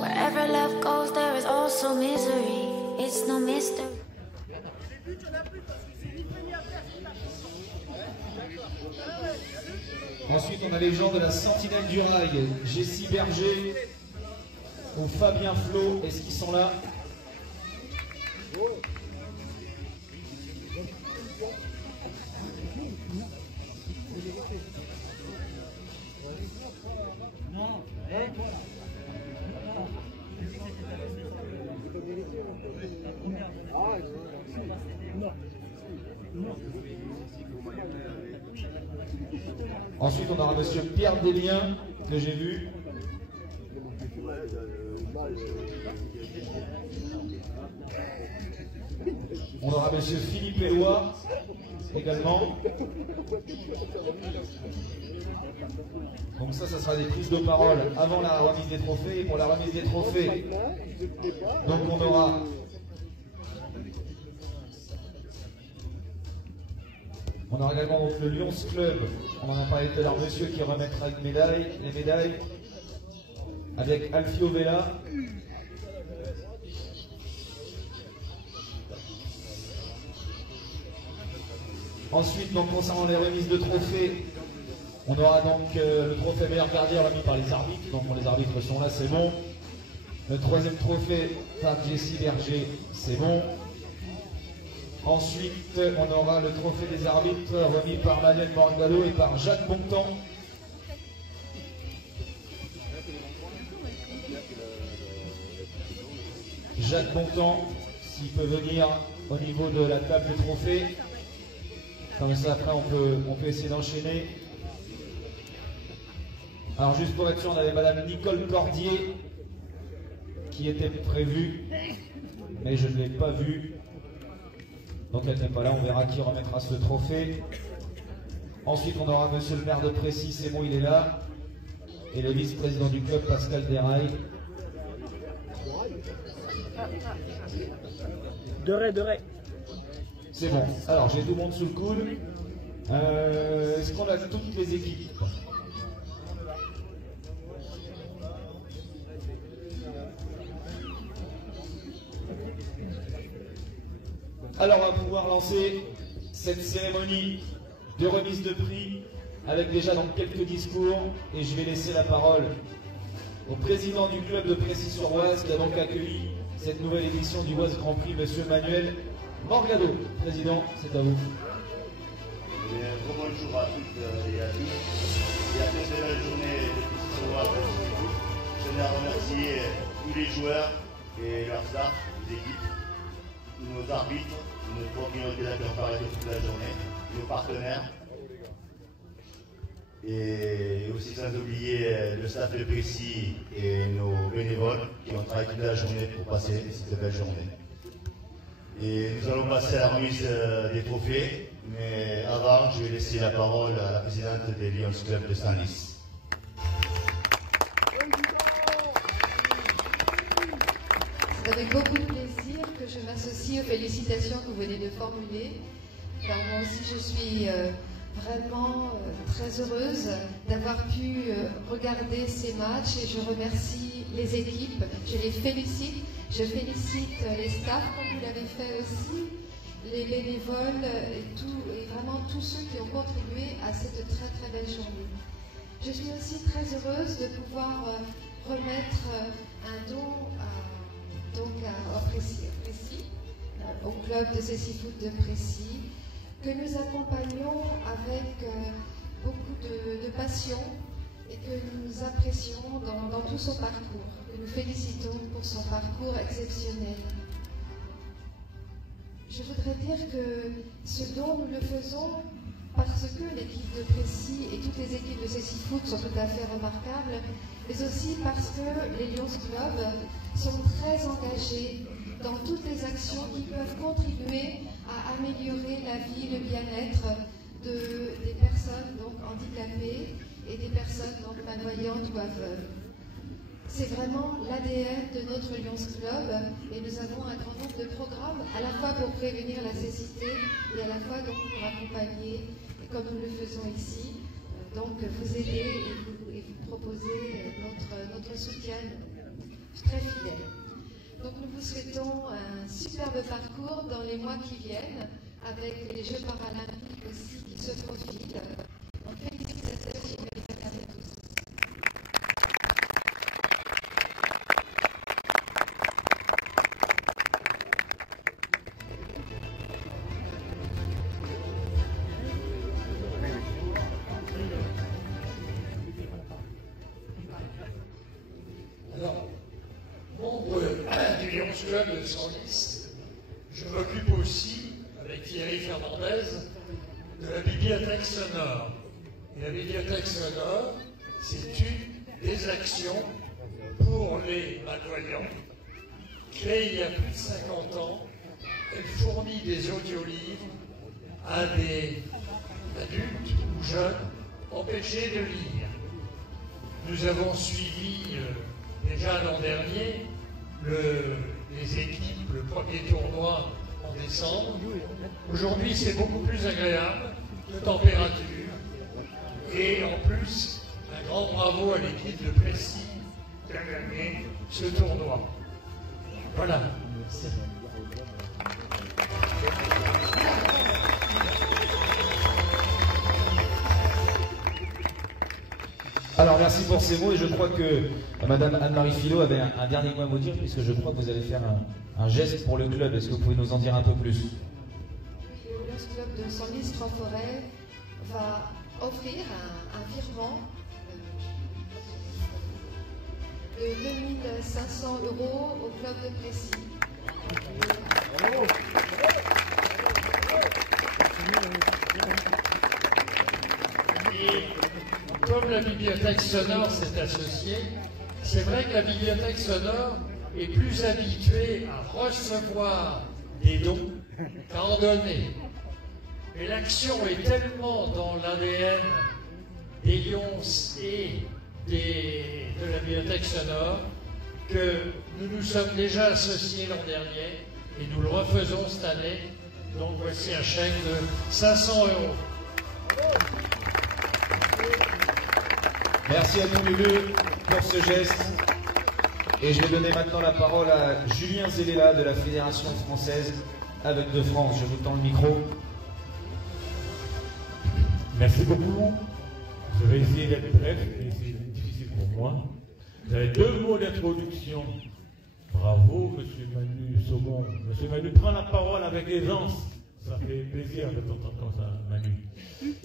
Wherever love goes, there is also misery. It's no mystery. Ensuite, on a les gens de la Sentinelle du Rail, Jessie Berger ou Fabien Flo. Est-ce qu'ils sont là? Ensuite, on aura monsieur Pierre Desliens, que j'ai vu. On aura monsieur Philippe Eloi, également. Donc ça sera des prises de parole avant la remise des trophées. Et pour la remise des trophées, donc on aura également donc le Lions Club, on en a parlé tout à l'heure, monsieur qui remettra les médailles, avec Alfio Vella. Ensuite, donc, concernant les remises de trophées, on aura donc le trophée meilleur gardien remis par les arbitres, donc les arbitres sont là, c'est bon. Le troisième trophée par Jessie Berger, c'est bon. Ensuite, on aura le trophée des arbitres remis par Manuel Morgado et par Jacques Bontemps. Jacques Bontemps, s'il peut venir au niveau de la table de trophées. Comme ça, après, on peut essayer d'enchaîner. Alors, juste pour être sûr, on avait madame Nicole Cordier qui était prévue, mais je ne l'ai pas vue. Donc elle n'est pas là, on verra qui remettra ce trophée. Ensuite, on aura monsieur le maire de Précy, c'est bon, il est là. Et le vice-président du club, Pascal Desrailles. De Ray. C'est bon. Alors, j'ai tout le monde sous le coude. Est-ce qu'on a toutes les équipes? Alors, on va pouvoir lancer cette cérémonie de remise de prix avec déjà donc quelques discours, et je vais laisser la parole au président du club de Précy-sur-Oise qui a donc accueilli cette nouvelle édition du Oise Grand Prix, monsieur Manuel Morgado. Président, c'est à vous. Bonjour à toutes et à tous. Et à cette belle journée de Précy-sur-Oise, je tiens à remercier tous les joueurs et leur staff, les équipes, nos arbitres, nos propriétaires qui ont parlé toute la journée, nos partenaires, et aussi sans oublier le staff de Précy et nos bénévoles qui ont travaillé toute la journée pour passer cette belle journée. Et nous allons passer à la remise des trophées, mais avant, je vais laisser la parole à la présidente des Lions Club de Senlis. C'est avec beaucoup de plaisir que je m'associe aux félicitations que vous venez de formuler. Car moi aussi, je suis vraiment très heureuse d'avoir pu regarder ces matchs et je remercie les équipes, je les félicite. Je félicite les staffs, comme vous l'avez fait aussi, les bénévoles et vraiment tous ceux qui ont contribué à cette très très belle journée. Je suis aussi très heureuse de pouvoir remettre un don à Précy, au club de Cécifoot de Précy, que nous accompagnons avec beaucoup de passion et que nous apprécions dans tout son parcours, que nous félicitons pour son parcours exceptionnel. Je voudrais dire que ce don, nous le faisons parce que l'équipe de Précy et toutes les équipes de Cécifoot sont tout à fait remarquables, mais aussi parce que les Lions Club sont très engagés dans toutes les actions qui peuvent contribuer à améliorer la vie, le bien-être des personnes donc handicapées et des personnes donc malvoyantes ou aveugles. C'est vraiment l'ADN de notre Lions Club et nous avons un grand nombre de programmes à la fois pour prévenir la cécité et à la fois donc pour accompagner, et comme nous le faisons ici, donc vous aider et vous proposer notre soutien très fidèle. Donc nous vous souhaitons un superbe parcours dans les mois qui viennent, avec les Jeux paralympiques aussi qui se profilent. Donc félicitations à tous. Alors, membre du Lions Club de Senlis, je m'occupe aussi, avec Thierry Fernandez, de la bibliothèque sonore. Et la bibliothèque sonore, c'est une des actions pour les malvoyants. Créée il y a plus de 50 ans, elle fournit des audiolivres à des adultes ou jeunes empêchés de lire. Nous avons suivi déjà l'an dernier les équipes, le premier tournoi en décembre. Aujourd'hui, c'est beaucoup plus agréable de température. Et en plus, un grand bravo à l'équipe de Plessis qui a gagné ce tournoi. Voilà. Alors merci pour ces mots et je crois que Madame Anne-Marie Filot avait un dernier mot à vous dire puisque je crois que vous allez faire un geste pour le club. Est-ce que vous pouvez nous en dire un peu plus? Le Lions Club de Senlis-Trois-Forêts va offrir un virement de 2500 € au club de Plessis. Et comme la bibliothèque sonore s'est associée, c'est vrai que la bibliothèque sonore est plus habituée à recevoir des dons qu'à en donner. Et l'action est tellement dans l'ADN des Lions et de la bibliothèque sonore que nous nous sommes déjà associés l'an dernier et nous le refaisons cette année. Donc voici un chèque de 500 €. Merci à tous les deux pour ce geste. Et je vais donner maintenant la parole à Julien Zéléla de la Fédération française avec de France. Je vous tends le micro. Merci beaucoup. Je vais essayer d'être bref, mais c'est difficile pour moi. J'avais 2 mots d'introduction. Bravo, Monsieur Manu Saumon. Monsieur Manu prend la parole avec aisance. Ça fait plaisir de t'entendre comme ça, Manu.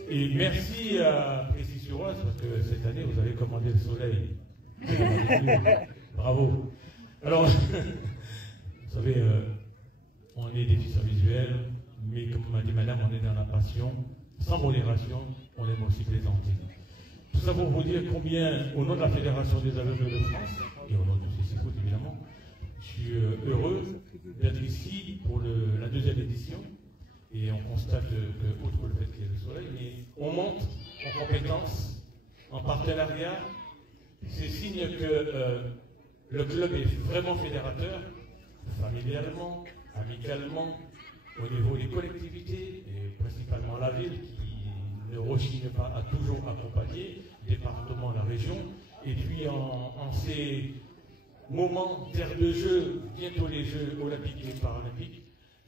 Et merci à Plessis-sur-Oise, parce que cette année, vous avez commandé le soleil. Bravo. Alors, vous savez, on est déficients visuels, mais comme m'a dit madame, on est dans la passion. Sans modération, on aime aussi plaisanter. Tout ça pour vous dire combien, au nom de la Fédération des aveugles de France, et au nom de CCFOOT évidemment, je suis heureux d'être ici pour la 2e édition. Et on constate que, outre le fait qu'il y ait le soleil, mais on monte en compétences, en partenariat. C'est signe que le club est vraiment fédérateur, familialement, amicalement, au niveau des collectivités, et principalement la ville, qui ne rechigne pas à toujours accompagner, département, la région. Et puis en ces moments, terre de jeu, bientôt les Jeux olympiques et paralympiques,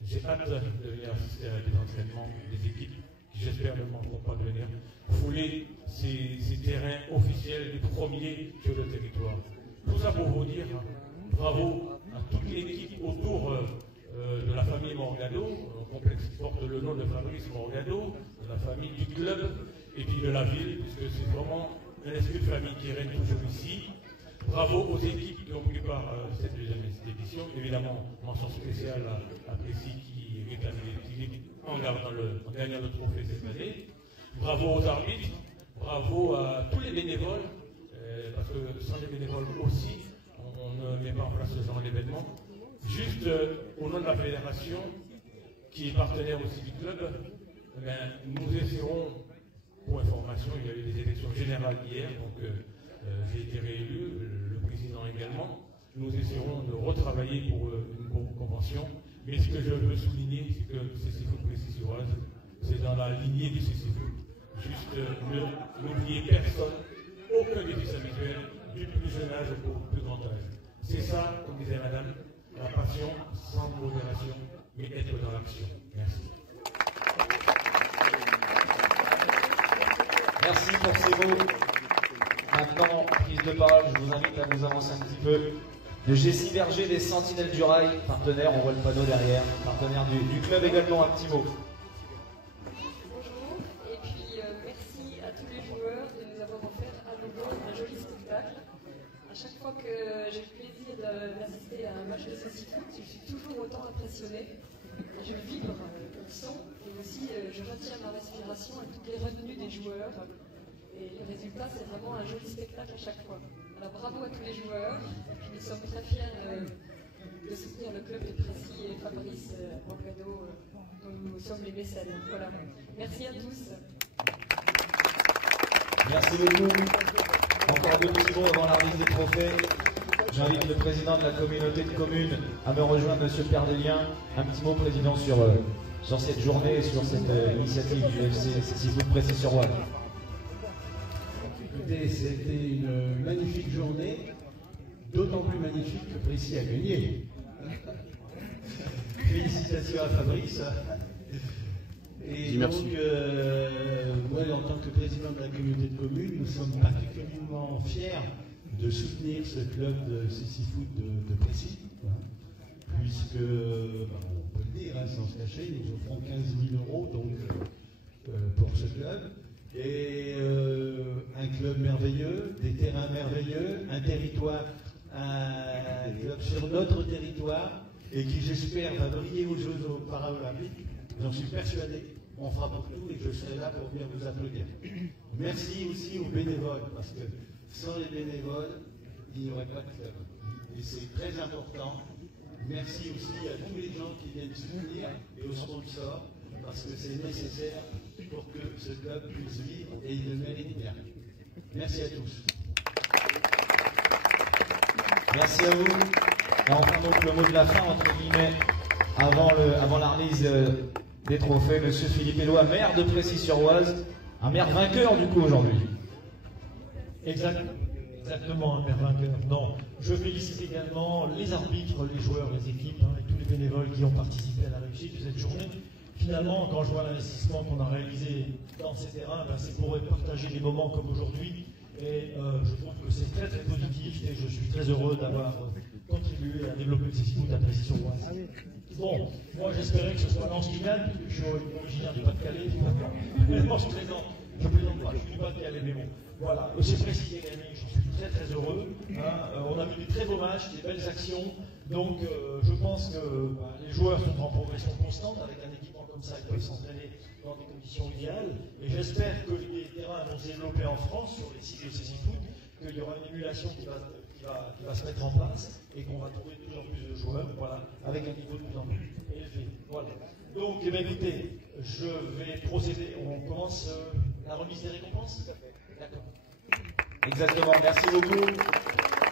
j'ai hâte de venir assister à des entraînements des équipes qui, j'espère, ne manqueront pas de venir fouler ces terrains officiels, les premiers sur le territoire. Tout ça pour vous dire bravo à toute l'équipe autour de la famille Morgado, un complexe qui porte le nom de Fabrice Morgado, de la famille du club et puis de la ville, puisque c'est vraiment un esprit de famille qui règne toujours ici. Bravo aux équipes qui ont pris part à cette 2e édition. Évidemment, mention spéciale à Plessis qui en gagnant le trophée cette année. Bravo aux arbitres, bravo à tous les bénévoles, parce que sans les bénévoles aussi, on ne met pas en place ce genre d'événement. Juste au nom de la fédération, qui est partenaire aussi du club, nous essaierons, pour information, il y a eu des élections générales hier, donc j'ai été réélu, le président également. Nous essaierons de retravailler pour une bonne convention. Mais ce que je veux souligner, c'est que CCFOOT Plessis-sur-Oise, c'est dans la lignée du CCFOOT. Juste n'oubliez personne, aucun déficit visuel, du plus jeune âge au plus grand âge. C'est ça, comme disait madame, la passion sans modération, mais être dans l'action. Merci. Merci pour ces mots. Maintenant, prise de parole, je vous invite à vous avancer un petit peu. Le Jessie Berger des Sentinelles du Rail, partenaire, on voit le panneau derrière, partenaire du club également, un petit mot. Bonjour, et puis merci à tous les joueurs de nous avoir offert à nouveau un joli spectacle. À chaque fois que j'ai le plaisir d'assister à un match de ceci foot, je suis toujours autant impressionnée. Je vibre au son et aussi je retiens ma respiration et toutes les retenues des joueurs. Et le résultat, c'est vraiment un joli spectacle à chaque fois. Alors bravo à tous les joueurs. Et puis nous sommes très fiers de soutenir le club de Précy et Fabrice Morgado, dont nous sommes les mécènes. Voilà. Merci à tous. Merci beaucoup. Encore 2 petits mots avant la remise des trophées. J'invite le président de la communauté de communes à me rejoindre, Monsieur Perdelien. Un petit mot, président, sur cette journée et sur cette initiative du FC Ceci Foot Précy-sur-Ouaille. Écoutez, c'était une magnifique journée, d'autant plus magnifique que Précy a gagné. Félicitations à Fabrice. Et donc, moi, en tant que président de la communauté de communes, nous sommes particulièrement fiers de soutenir ce club de Ceci Foot de Précy, puisque, on peut le dire, sans se cacher, nous offrons 15 000 € donc, pour ce club. Et un club merveilleux, des terrains merveilleux, un territoire, un club sur notre territoire, et qui, j'espère, va briller aux Jeux paralympiques. J'en suis persuadé. On fera pour tout et je serai là pour venir vous applaudir. Merci aussi aux bénévoles, parce que sans les bénévoles, il n'y aurait pas de club. Et c'est très important. Merci aussi à tous les gens qui viennent soutenir et aux sponsors, parce que c'est nécessaire pour que ce club puisse vivre et il le mérite bien. Merci à tous. Merci à vous. Et enfin donc le mot de la fin, entre guillemets, avant la remise des trophées, Monsieur Philippe Éloi, maire de Précy-sur-Oise, un maire vainqueur du coup aujourd'hui. Exactement, un maire vainqueur. Non, je félicite également les arbitres, les joueurs, les équipes et tous les bénévoles qui ont participé à la réussite de cette journée. Finalement, quand je vois l'investissement qu'on a réalisé dans ces terrains, c'est pour partager des moments comme aujourd'hui. Et je trouve que c'est très très positif et je suis très heureux d'avoir contribué à développer le Ceci Foot à Précy-sur-Oise. Bon, moi j'espérais que ce soit Lens qui gagne, puisque je suis originaire du Pas-de-Calais. Non, je plaisante pas, je suis du Pas-de-Calais, mais bon. Voilà, c'est Précy qui a gagné, j'en suis très très heureux. On a vu des très beaux matchs, des belles actions. Donc je pense que les joueurs sont en progression constante avec un équipement comme ça, ils peuvent s'entraîner dans des conditions idéales. Et j'espère que les terrains vont se développer en France sur les sites de Ceci Foot, qu'il y aura une émulation qui va se mettre en place et qu'on va trouver de plus en plus de joueurs, voilà, avec un niveau de plus en plus élevé. Voilà. Donc, écoutez, je vais procéder. On commence la remise des récompenses. D'accord. Exactement, merci beaucoup.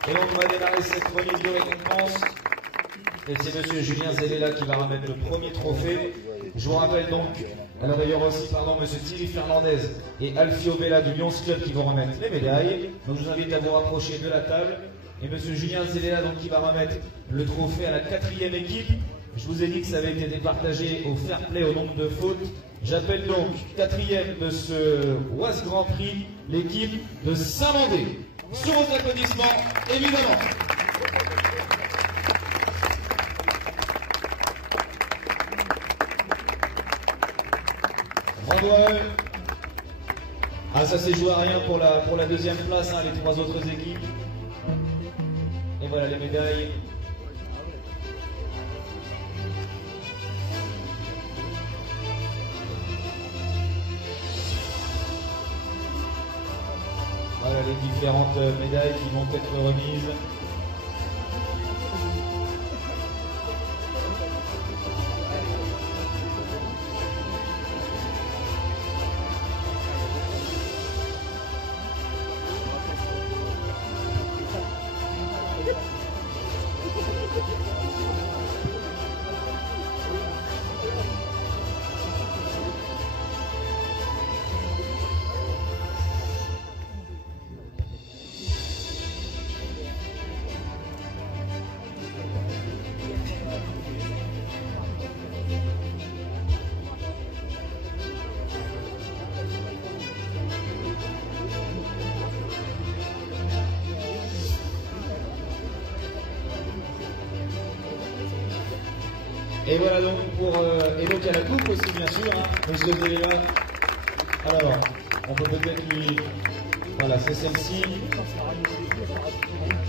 Et donc on va démarrer cette remise de récompense. Et c'est Monsieur Julien Zéléla qui va remettre le premier trophée. Je vous rappelle donc, alors il y aura aussi Monsieur Thierry Fernandez et Alfio Bella du Lions Club qui vont remettre les médailles. Donc je vous invite à vous rapprocher de la table. Et Monsieur Julien Zéléla donc qui va remettre le trophée à la 4e équipe. Je vous ai dit que ça avait été départagé au fair play au nombre de fautes. J'appelle donc 4e de ce Oise Grand Prix, l'équipe de Saint-Mandé. Sous vos applaudissements, évidemment. Bravo à eux. Ah, ça s'est joué à rien pour la 2e place, les 3 autres équipes. Et voilà les médailles. Voilà les différentes médailles qui vont être remises. Et voilà donc et donc il y a la coupe aussi bien sûr, hein, monsieur Zéléa. Alors, on peut peut-être lui... Voilà, c'est celle-ci.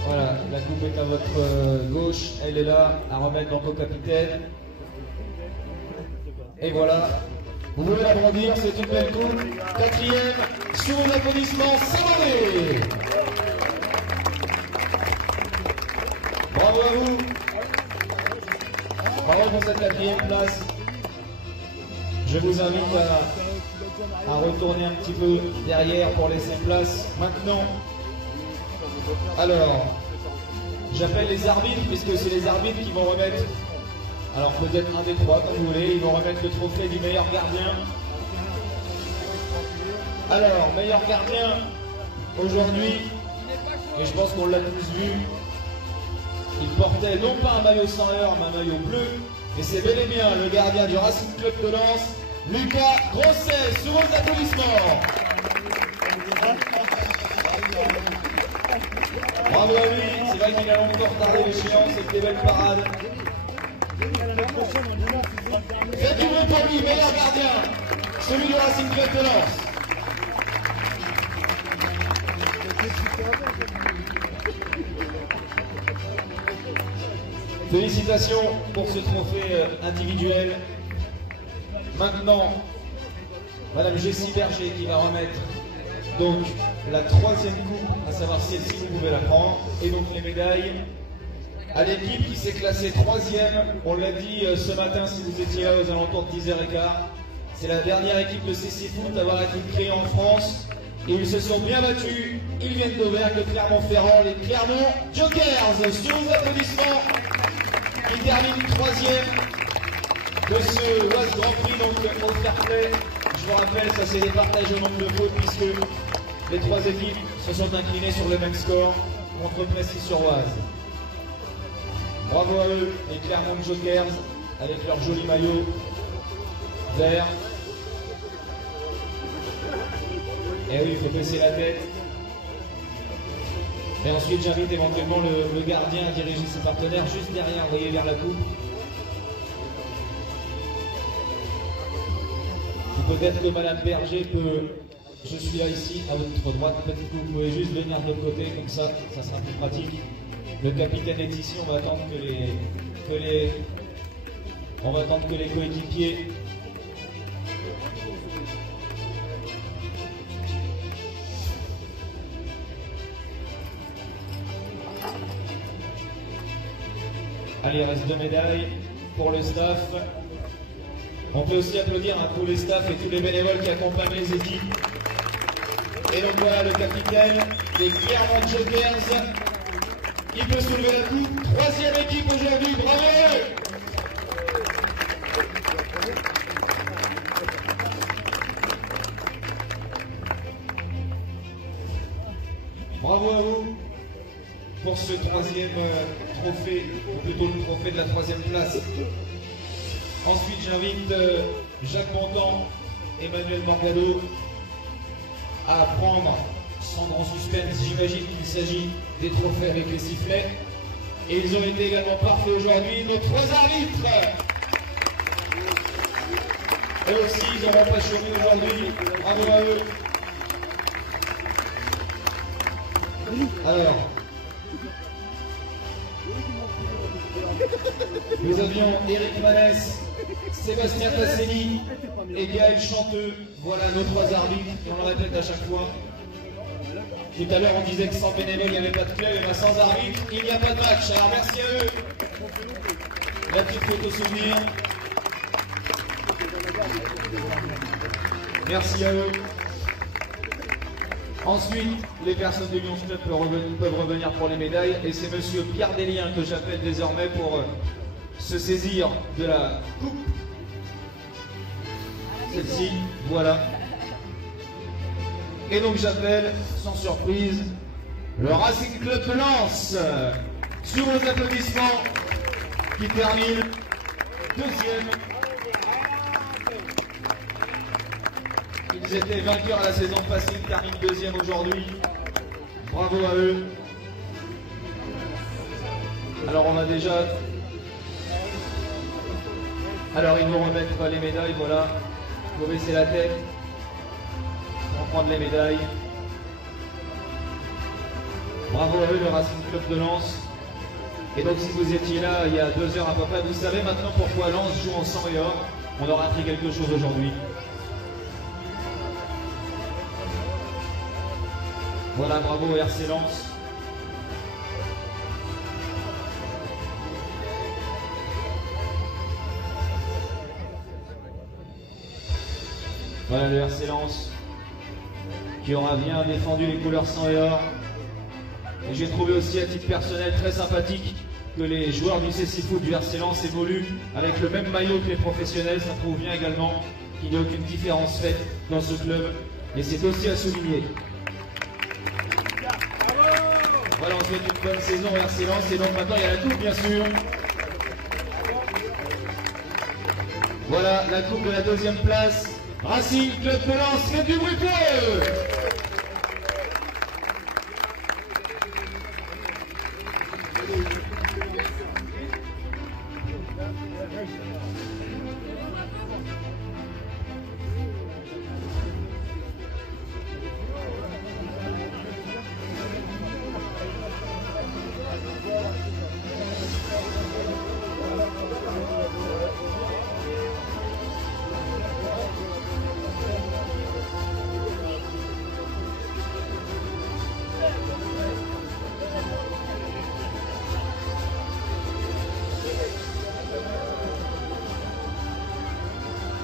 Voilà, la coupe est à votre gauche, elle est là, à remettre donc au capitaine. Et voilà, vous pouvez la brandir, c'est une belle coupe. 4e, sur l'applaudissement, Saint-Mandé. Bravo à vous. Bravo pour cette 4e place. Je vous invite à retourner un petit peu derrière pour laisser place. Maintenant, alors, j'appelle les arbitres, puisque c'est les arbitres qui vont remettre, alors peut-être un des trois, comme vous voulez, ils vont remettre le trophée du meilleur gardien. Alors, meilleur gardien, aujourd'hui, et je pense qu'on l'a tous vu, il portait non pas un maillot sans heure, mais un maillot bleu, et c'est bel et bien le gardien du Racing Club de Lens, Lucas Grosset, sous vos applaudissements. Bravo à lui, c'est vrai qu'il a longtemps retardé l'échéance avec des belles parades. Faites du bruit pour lui, meilleur gardien, celui du Racing Club de Lens. Félicitations pour ce trophée individuel. Maintenant, Madame Jessie Berger qui va remettre donc la 3e coupe, à savoir celle-ci, vous pouvez la prendre, et donc les médailles à l'équipe qui s'est classée 3e. On l'a dit ce matin si vous étiez là aux alentours de 10h15. C'est la dernière équipe de CC Foot à avoir été créée en France. Et ils se sont bien battus. Ils viennent d'Auvergne, de Clermont-Ferrand, les Clermont Jokers, sur les applaudissements, qui terminent 3e de ce Oise Grand Prix, donc au fair play. Je vous rappelle, ça s'est départagé au nombre de fautes, puisque les 3 équipes se sont inclinées sur le même score contre Plessis-sur-Oise. Bravo à eux, les Clermont Jokers, avec leur joli maillot vert. Et oui, il faut baisser la tête. Et ensuite, j'invite éventuellement le gardien à diriger ses partenaires juste derrière, vous voyez, vers la coupe. Ou peut-être que Madame Berger peut... Je suis là ici, à votre droite. Peut-être que vous pouvez juste venir de l'autre côté, comme ça, ça sera plus pratique. Le capitaine est ici, on va attendre que les coéquipiers... Allez, il reste 2 médailles pour le staff. On peut aussi applaudir à tous les staffs et tous les bénévoles qui accompagnent les équipes. Et donc voilà le capitaine des Clermont Jokers. Il peut soulever la coupe. 3e équipe aujourd'hui, bravo! Bravo à vous pour ce 3e trophée, ou plutôt le trophée de la 3e place. Ensuite, j'invite Jacques Bontemps, Emmanuel Morgado à prendre, sans grand suspense, j'imagine qu'il s'agit des trophées avec les sifflets. Et ils ont été également parfaits aujourd'hui, nos 3 arbitres. Eux aussi, ils n'auront pas chômé aujourd'hui. Bravo à eux. Alors, nous avions Eric Manès, Sébastien Tasselli et Gaël Chanteux. Voilà nos 3 arbitres, et on le répète à chaque fois. Tout à l'heure, on disait que sans bénévoles, il n'y avait pas de club, et bien sans arbitre, il n'y a pas de match. Alors merci à eux. La petite photo souvenir. Merci à eux. Ensuite, les personnes de Lions Club peuvent revenir pour les médailles. Et c'est monsieur Pierre Desliens que j'appelle désormais pour se saisir de la coupe. Celle-ci, voilà. Et donc j'appelle, sans surprise, le Racing Club de Lens, sur vos applaudissements, qui termine 2e. Ils étaient vainqueurs à la saison passée, ils terminent 2e aujourd'hui. Bravo à eux. Alors on a déjà Alors ils vont remettre les médailles, voilà. Vous baissez la tête pour prendre les médailles. Bravo à eux, le Racing Club de Lens. Et donc si vous étiez là il y a 2 heures à peu près, vous savez maintenant pourquoi Lens joue en sang et or. On aura appris quelque chose aujourd'hui. Voilà, bravo au RC Lens. Voilà le RC Lens qui aura bien défendu les couleurs sang et or. Et j'ai trouvé aussi à titre personnel très sympathique que les joueurs du CC Foot du RC Lens évoluent avec le même maillot que les professionnels. Ça prouve bien également qu'il n'y a aucune différence faite dans ce club. Et c'est aussi à souligner. Voilà, on souhaite une bonne saison au RC Lens. Et donc maintenant il y a la coupe bien sûr. Voilà la coupe de la 2e place. Racing Club de Lens, faites du bruit pour eux!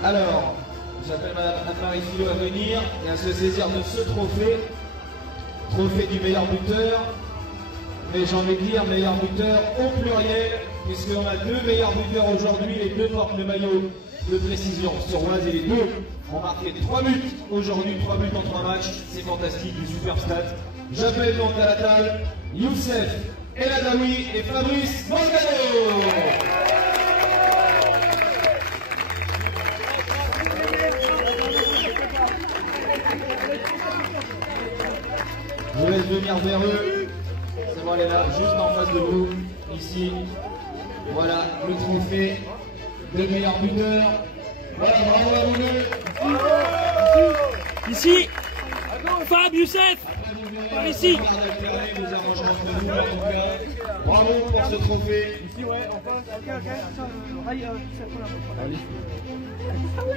Alors, j'appelle Madame Anne-Marie Filot à venir et à se saisir de ce trophée. Trophée du meilleur buteur. Mais j'ai envie de dire meilleur buteur au pluriel, puisqu'on a 2 meilleurs buteurs aujourd'hui. Les 2 portent le maillot de Précision Suroise et les 2 ont marqué 3 buts aujourd'hui, 3 buts en 3 matchs. C'est fantastique, du super stat. J'appelle donc à la table Youssef El Adaoui et Fabrice Morgano. Je vous laisse venir vers eux. C'est bon, elle est là, juste en face de vous, ici. Voilà le trophée de meilleur buteur. Voilà, bravo à vous deux. Ici, Fab, Youssef, par ici. Bravo pour ce trophée.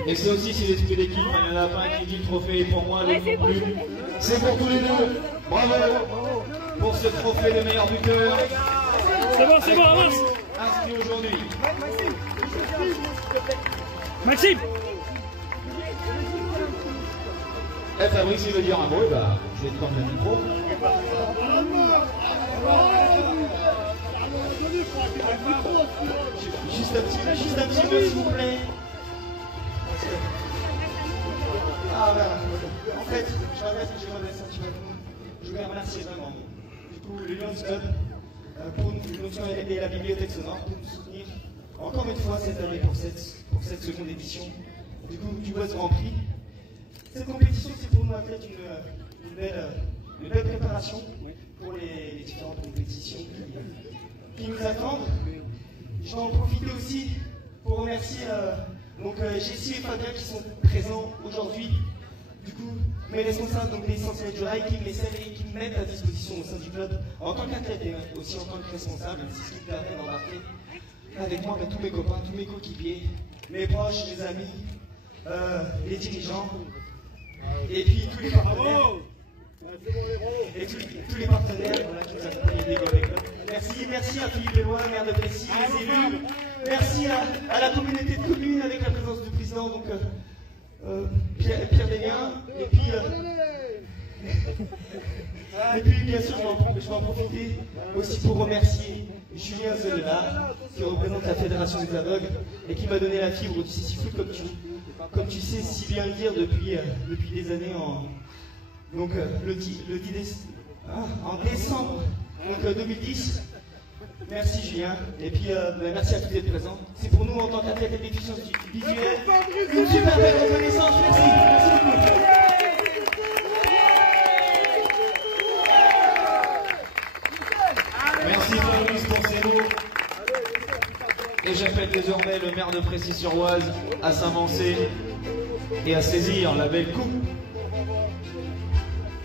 Et ça aussi, c'est l'esprit d'équipe. Il n'y en a pas un qui dit le trophée est pour moi, l'autre non plus. C'est pour tous les deux. Bravo pour ce trophée de meilleur buteur. C'est bon, avance. Inscrit aujourd'hui. Maxime. Fabrice, il veut dire un mot, bah, je vais te tendre le micro. Juste un petit peu, s'il vous plaît. Ah voilà. En fait, je regrette que j'ai redressé un petit peu. Je voulais remercier vraiment. Du coup, le Lions Club pour nous et la Bibliothèque Sonore pour nous soutenir encore une fois cette année pour cette seconde édition du Boise Grand Prix. Cette compétition, c'est pour nous athlètes une belle préparation pour les différentes compétitions qui nous attendent. Je vais en profiter aussi pour remercier Jessie et Fabien qui sont présents aujourd'hui. Du coup, mes responsables, donc les essentiels du rail, qui me mettent à disposition au sein du club en tant qu'athlète et aussi en tant que responsable. C'est ce qui me permet d'embarquer avec moi tous mes copains, tous mes coéquipiers, mes proches, mes amis, les dirigeants. Et puis tous les partenaires. Et tous les partenaires voilà, qui nous accompagnent des clubs. Merci à Philippe Leloy, maire de Plessis, les élus. Merci à la communauté de communes avec la présence du président, donc Pierre Desliens. Et puis bien sûr, je vais en profiter aussi pour remercier Julien Zelela, qui représente la Fédération des aveugles et qui m'a donné la fibre du CC Foot, comme tu sais si bien le dire depuis des années en décembre 2010. Merci Julien, et puis merci à tous d'être présents. C'est pour nous en tant qu'athlète et déficience visuelle une super belle reconnaissance. Merci beaucoup. Merci Fabrice pour ces mots. Et Et j'appelle désormais le maire de Précy-sur-Oise à s'avancer et à saisir la belle coupe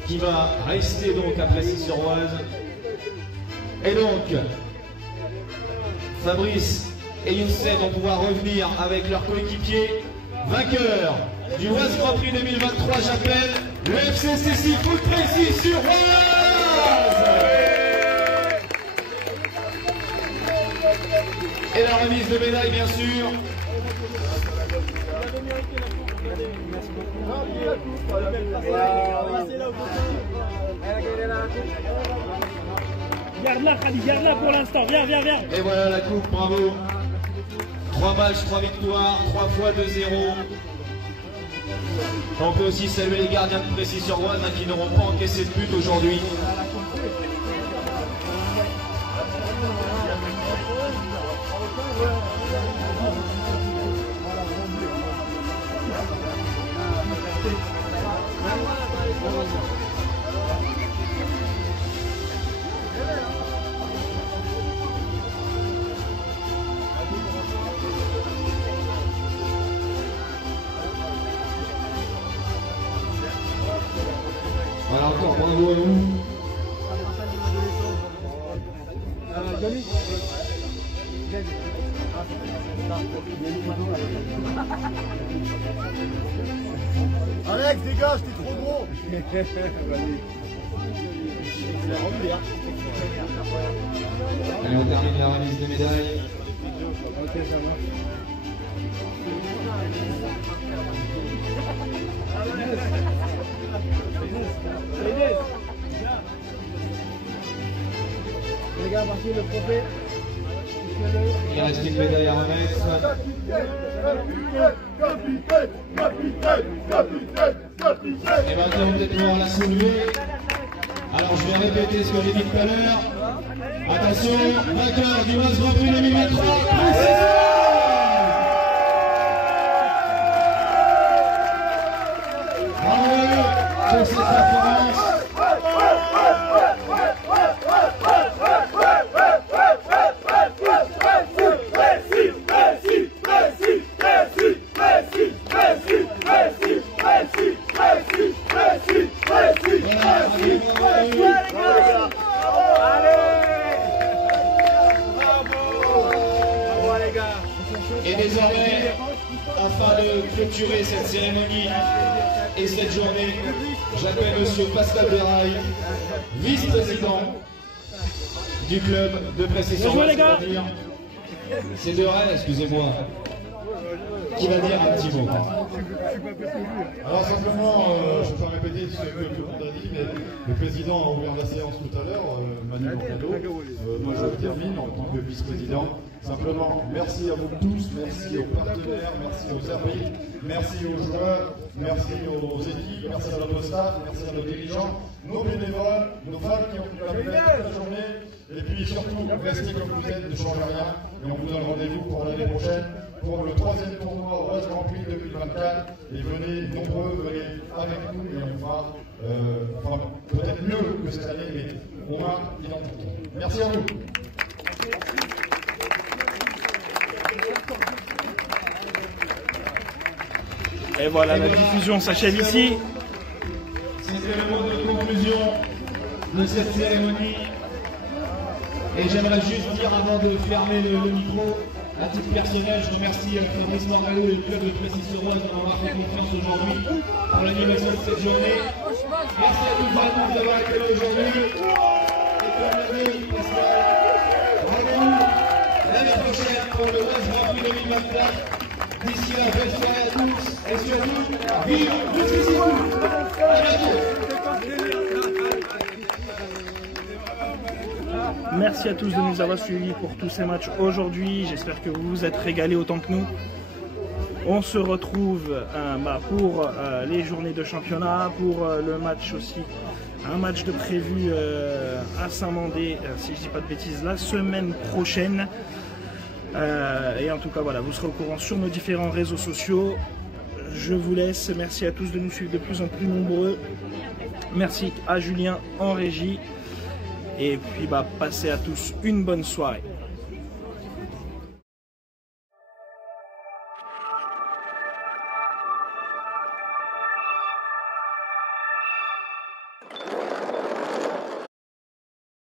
qui va rester donc à Précy-sur-Oise. Et donc, Fabrice et Youssef vont pouvoir revenir avec leurs coéquipiers. Vainqueur du Oise Grand Prix 2023, j'appelle le FCCC Foot Précy-sur-Oise. Et la remise de médaille, bien sûr. Garde-la, Khadi, garde-la pour l'instant. Viens, viens, viens. Et voilà la coupe, bravo. 3 matchs, 3 victoires, 3 fois 2-0. On peut aussi saluer les gardiens de Précy-sur-Oise qui n'auront pas encaissé de but aujourd'hui. Voilà, encore bravo à vous. Alex, dégage, t'es trop gros. Allez, on termine la remise des médailles. Les gars, voici le trophée. Il reste une médaille à remettre. Et maintenant, on va peut-être pouvoir la soulever. Alors, je vais répéter ce que j'ai dit tout à l'heure. Attention, vainqueur du Oise Grand Prix 2023. Bravo pour cette performance. Et désormais, afin de clôturer cette cérémonie et cette journée, j'appelle M. Pascal Deraille, vice-président du club de Précy-sur-Oise. C'est Deraille, excusez-moi, qui va dire un petit mot. Alors simplement, je ne vais pas répéter ce que tout le monde a dit, mais le président a ouvert la séance tout à l'heure, Manu Morgado. Moi je termine en tant que vice-président. Simplement, merci à vous tous, merci aux partenaires, merci aux arbitres, merci aux joueurs, merci aux équipes, merci à notre staff, merci à nos dirigeants, nos bénévoles, nos femmes qui ont pu la toute la journée. Et puis surtout, restez comme vous êtes, ne changez rien. Et on vous donne rendez-vous pour l'année prochaine, pour le 3e tournoi Oise Grand Prix 2024. Et venez nombreux, venez avec nous et on fera peut-être mieux que cette année, mais au moins identique. Merci à vous. Et voilà, la diffusion s'achève ici. C'était le mot de conclusion de cette cérémonie. Et j'aimerais juste dire, avant de fermer le micro, à titre personnel, je remercie Fabrice Morgado et le club de Précy-sur-Oise de m'avoir fait confiance aujourd'hui pour l'animation de cette journée. Merci à tous vraiment d'avoir été là aujourd'hui. Et comme l'a dit Pascal, rendez-vous l'année prochaine pour le Oise Grand Prix 2024. D'ici là, bonne soirée à tous et surtout, vive le Précy Foot. À bientôt. Merci à tous de nous avoir suivis pour tous ces matchs aujourd'hui. J'espère que vous vous êtes régalés autant que nous. On se retrouve pour les journées de championnat, pour le match aussi. Un match de prévu à Saint-Mandé, si je ne dis pas de bêtises, la semaine prochaine. Et en tout cas, voilà, vous serez au courant sur nos différents réseaux sociaux. Je vous laisse. Merci à tous de nous suivre de plus en plus nombreux. Merci à Julien en régie. Et puis, passez à tous une bonne soirée.